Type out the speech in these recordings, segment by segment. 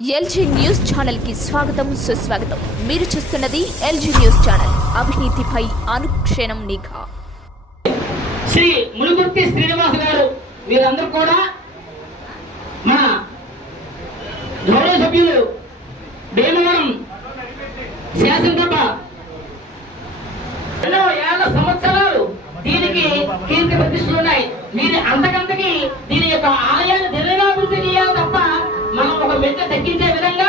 LG news ఛానల్కి స్వాగతం సుస్వాగతం. మీరు చూస్తున్నది ఎల్జీ న్యూస్ ఛానల్. అవినీతిపై అనుక్షణం నిఘా. శ్రీ మునుగుర్తి శ్రీనివాస్ గారు మీరందరూ కూడా మన గౌరవ సభ్యులు భీమవరం శాసనసభ ఎన్నో ఏళ్ళ సంవత్సరాలు దీనికి కీర్తి ప్రతిష్టలు ఉన్నాయి దీని అంతకంతకి దీని యొక్క ఆలయాన్ని దిననాభివృద్ధి చేయాలి తప్ప మనం ఒక మెట్ట తగ్గించే విధంగా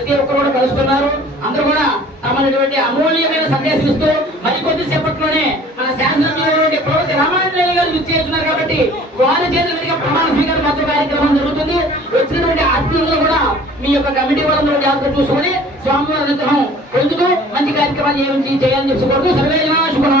ప్రతి ఒక్కరు కూడా కలుస్తున్నారు. అందరూ కూడా తమటువంటి అమూల్యమైన సందేశం ఇస్తూ మరికొద్ది సేపట్లోనే మన శాసనసభ్యులైనటువంటి ప్రవతి రామాంజనేయులు గారు విచ్చి చేస్తున్నారు కాబట్టి వారి చేతుల మీదుగా ప్రమాణ స్వీకారం మధ్య కార్యక్రమం జరుగుతుంది. వచ్చినటువంటి అతిథులు కూడా మీ యొక్క కమిటీ వాళ్ళందరూ జాగ్రత్త చూసుకొని స్వామివారి అనుగ్రహం పొందుతూ మంచి కార్యక్రమాలు ఏమి చేయాలని చెప్పి కోరుతూ సర్వే జనా శుభనా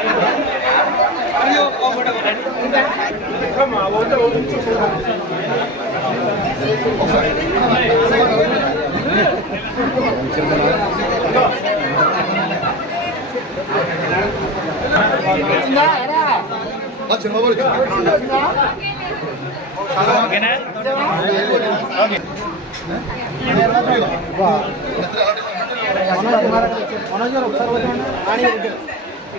మనోజ్ గారు ఒకసారి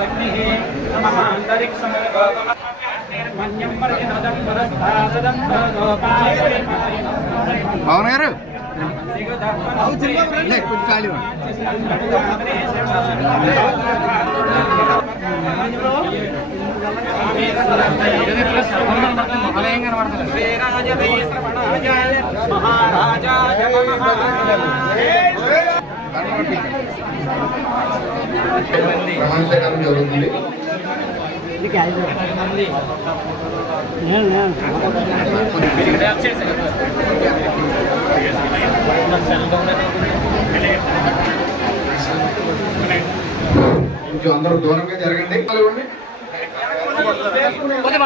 పెట్టి గారు. కొంచెం ఖాళీ. ప్రమాణ స్వీకారం జరుగుతుంది కొంచెం అందరూ దూరంగా జరగండి ఇవ్వండి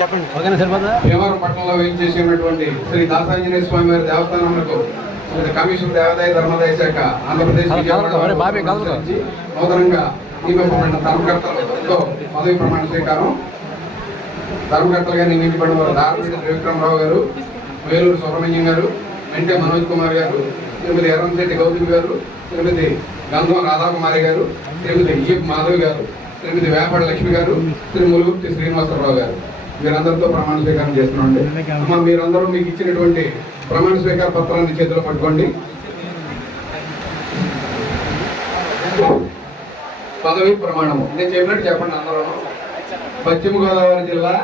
చెప్పండి. ఓకేనా సరిపోతుందా భీమవరం పట్టణంలో వేయించేసినటువంటి శ్రీ దాసాంజనేయ స్వామి వారి దేవస్థానములకు కమిషన్ దేవాదాయ ధర్మాదాయ శాఖ ఆంధ్రప్రదేశ్ నూతనంగా నియమింపబడిన ధర్మకర్తలతో పదవి ప్రమాణ స్వీకారం. ధర్మకర్తలుగా నియమించబడిన వారు దారుడి త్రివిక్రమరావు గారు వేలూరు సుబ్రహ్మణ్యం గారు మెంటే మనోజ్ కుమార్ గారు శ్రీమతి ఎర్రంశెట్టి గౌతమి గారు శ్రీమతి గంధం రాధాకుమారి గారు శ్రీమతి ఈఎఫ్ మాధవి గారు శ్రీమతి వేపాడ లక్ష్మి గారు శ్రీ ములుగుర్తి శ్రీనివాసరావు గారు. మీరందరితో ప్రమాణ స్వీకారం చేస్తున్నాండి అమ్మ మీరందరూ మీకు ఇచ్చినటువంటి ప్రమాణ స్వీకార పత్రాన్ని చేతిలో పట్టుకోండి. పదవి ప్రమాణము. నేను చెప్పినట్టు చెప్పండి అందరూ. పశ్చిమ గోదావరి జిల్లా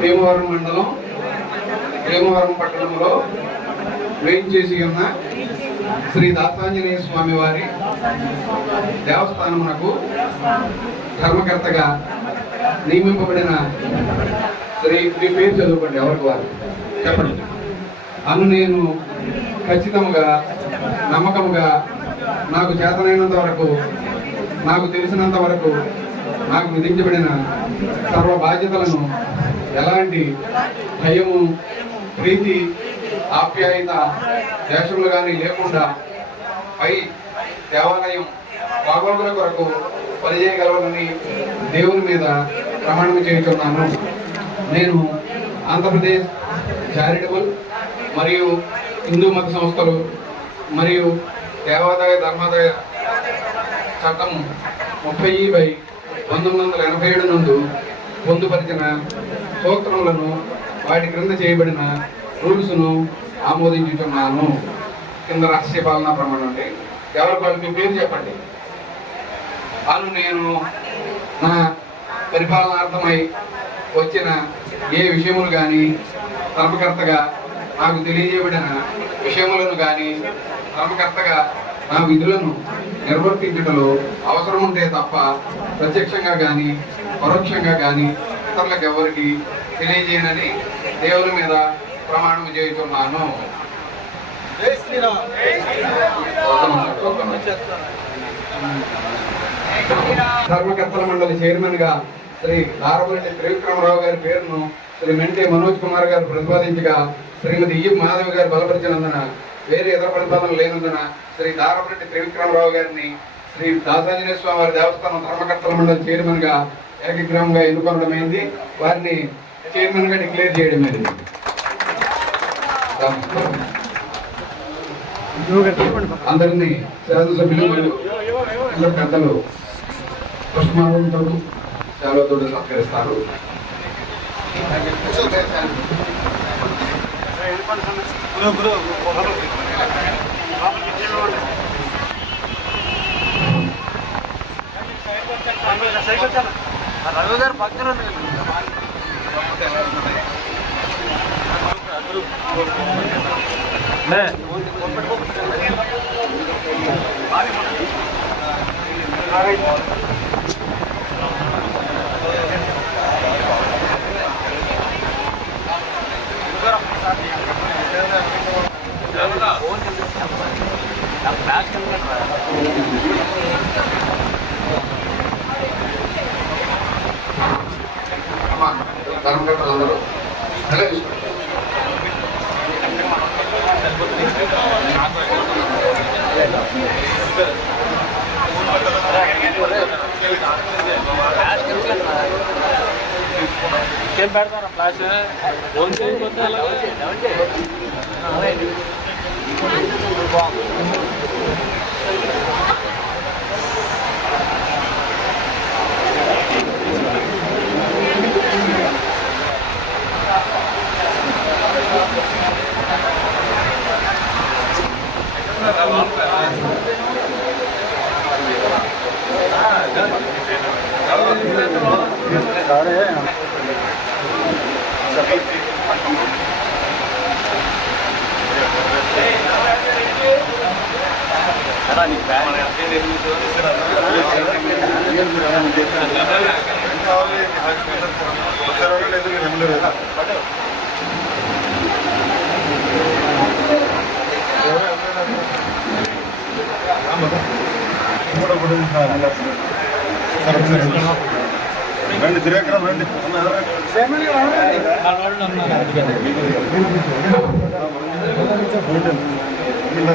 భీమవరం మండలం భీమవరం పట్టణంలో వేయించేసి ఉన్న శ్రీ దాసాంజనేయ స్వామి వారి దేవస్థానమునకు ధర్మకర్తగా నియమింపబడిన శ్రీ మీ పేరు చదువుకోండి ఎవరికి వారు? చెప్పండి. అను నేను ఖచ్చితంగా నమ్మకముగా నాకు చేతనైనంత వరకు నాకు తెలిసినంత వరకు నాకు విధించబడిన సర్వ బాధ్యతలను ఎలాంటి భయము ప్రీతి ఆప్యాయత దేశంలో కానీ లేకుండా పై దేవాలయం బాగోగుల కొరకు పనిచేయగలవని దేవుని మీద ప్రమాణం చేయుచున్నాను. నేను ఆంధ్రప్రదేశ్ చారిటబుల్ మరియు హిందూ మత సంస్థలు మరియు దేవాదాయ ధర్మాదాయ చట్టం ముప్పై బై పంతొమ్మిది వందల ఎనభై ఏడు నందు పొందుపరిచిన సూత్రములను వాటి క్రింద చేయబడిన రూల్స్ను ఆమోదించుచున్నాను. కింద రహస్య పాలనా ప్రమాణం అంటే ఎవరికి వాళ్ళు మీ పేరు చెప్పండి? అను నేను నా పరిపాలనార్థమై వచ్చిన ఏ విషయములు కానీ ధర్మకర్తగా నాకు తెలియజేయబడిన విషయములను కానీ ధర్మకర్తగా నా విధులను నిర్వర్తించడంలో అవసరం ఉంటే తప్ప ప్రత్యక్షంగా కానీ పరోక్షంగా కానీ ఇతరులకు ఎవరికి తెలియజేయనని దేవుని మీద ప్రమాణం చేయుచున్నాను. ధర్మకర్తల మండలి చైర్మన్గా శ్రీ దారపల్లి త్రివిక్రమరావు గారి పేరును శ్రీ మెంటే మనోజ్ కుమార్ గారు ప్రతిపాదించగా శ్రీమతి ఈ మాధవి గారు బలపరిచినందున వేరే ఇతర ప్రతిపాదన లేనందున శ్రీ దారపల్లి త్రివిక్రమరావు గారిని శ్రీ దాసాంజనేయ స్వామి వారి దేవస్థానం ధర్మకర్తల మండలి చైర్మన్గా ఏకగ్రహంగా ఎన్నుకోవడమైంది వారిని చైర్మన్గా డిక్లేర్ చేయడమైంది అందరినీ శాసనసభ్యులు పెద్దలు పుష్పమాలంతో సేవలతో సత్కరిస్తారు. రవి గారు పక్కన అమ్మా, ధర్మకర్తలు తీసుకోండి. ఏం పెడతారా? ఫ్లాష్? ఫోన్ ரெண்டு திரைக்கிறம் ரெண்டு இல்லை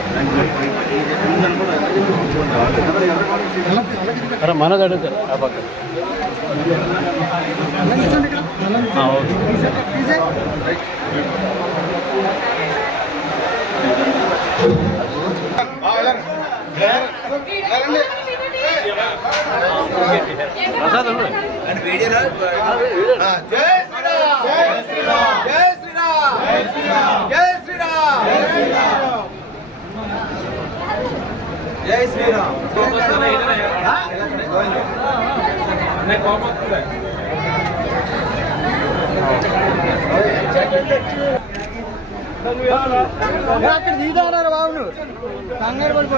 మనోజ్ అడుగుతారు ఆ పక్క. అక్కడ దిగుతాడారు బాబును. కంగారు పడిపో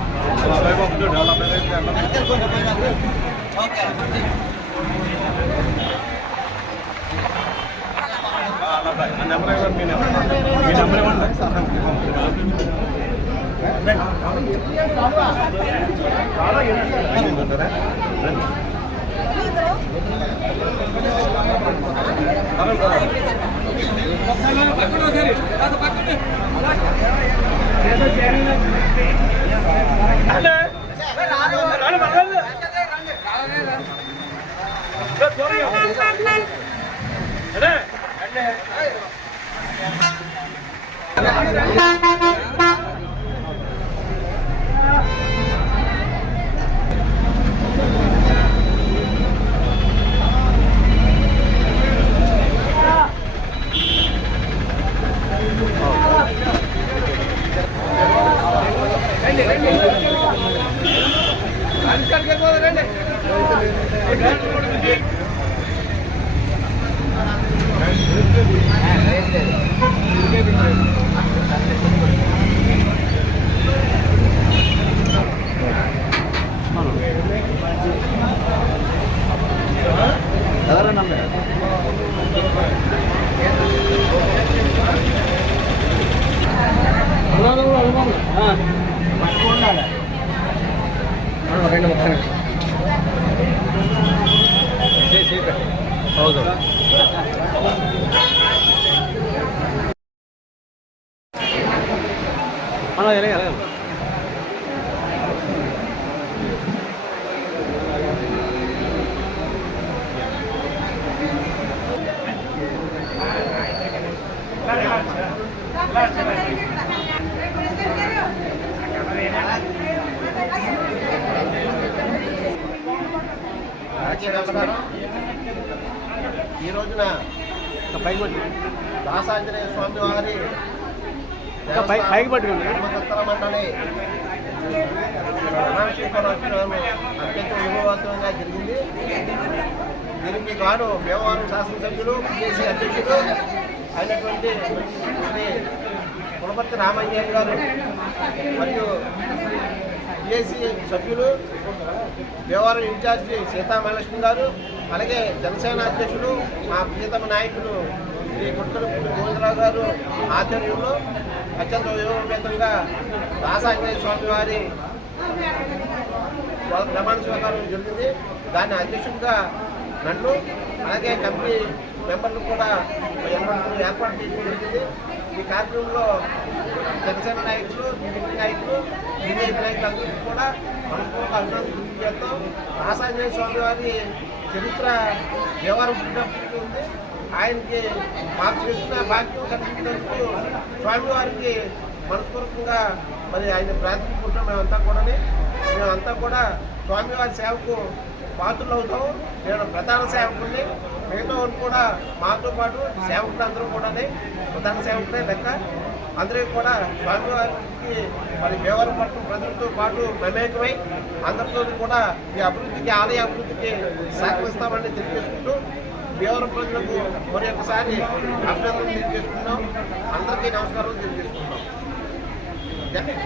అట్లా ఇటే పడుతున్నాం రాజుగారు వచ్చాయి అదే రోజున దాసాంజనేయ స్వామి వారి పైకి పట్టుకోండి అత్యంత విభవవంతంగా జరిగింది దీనికి గాను భీమవరం శాసనసభ్యులు పిఎస్సీ అధ్యక్షుడు అయినటువంటి శ్రీ కులపతి రామయ్య గారు మరియు పిఏసి సభ్యులు దేవరం ఇన్ఛార్జి సీతామహాలక్ష్మి గారు అలాగే జనసేన అధ్యక్షులు మా ప్రియతమ నాయకులు శ్రీ కుట్టలపూడి గోవిందరావు గారు ఆధ్వర్యంలో అత్యంత వైభవపేతంగా రాసాంజనేయ స్వామి వారి వాళ్ళ ప్రమాణ స్వీకారం జరిగింది. దాన్ని అధ్యక్షుడిగా నన్ను అలాగే కమిటీ మెంబర్లు కూడా ఏర్పాటు చేయడం జరిగింది. ఈ కార్యక్రమంలో జనసేన నాయకులు టీడీపీ నాయకులు బీజేపీ నాయకులు అందరికీ కూడా మనస్ఫూర్తిగా అభినందనలు చేస్తాం రాసాంజనేయ స్వామి వారి చరిత్ర వ్యవహారం పుట్టినప్పటికీ ఉంది ఆయనకి మాకు చేసిన భాగ్యం కల్పించినందుకు స్వామివారికి మనస్ఫూర్తిగా మరి ఆయన ప్రార్థించుకుంటాం మేమంతా కూడా మేమంతా కూడా స్వామివారి సేవకు పాత్రలు అవుతాం. నేను ప్రధాన సేవకుడిని మిగతా వాళ్ళు కూడా మాతో పాటు సేవకులు అందరూ కూడా ప్రధాన సేవకుడే లెక్క. అందరికీ కూడా స్వామివారికి మరి దేవరం పట్ల ప్రజలతో పాటు మమేకమై అందరితో కూడా ఈ అభివృద్ధికి ఆలయ అభివృద్ధికి సహకరిస్తామని తెలియజేసుకుంటూ దేవరం ప్రజలకు మరి ఒకసారి అభినందనలు తెలియజేసుకుంటాం అందరికీ నమస్కారం తెలియజేసుకుంటాం జై-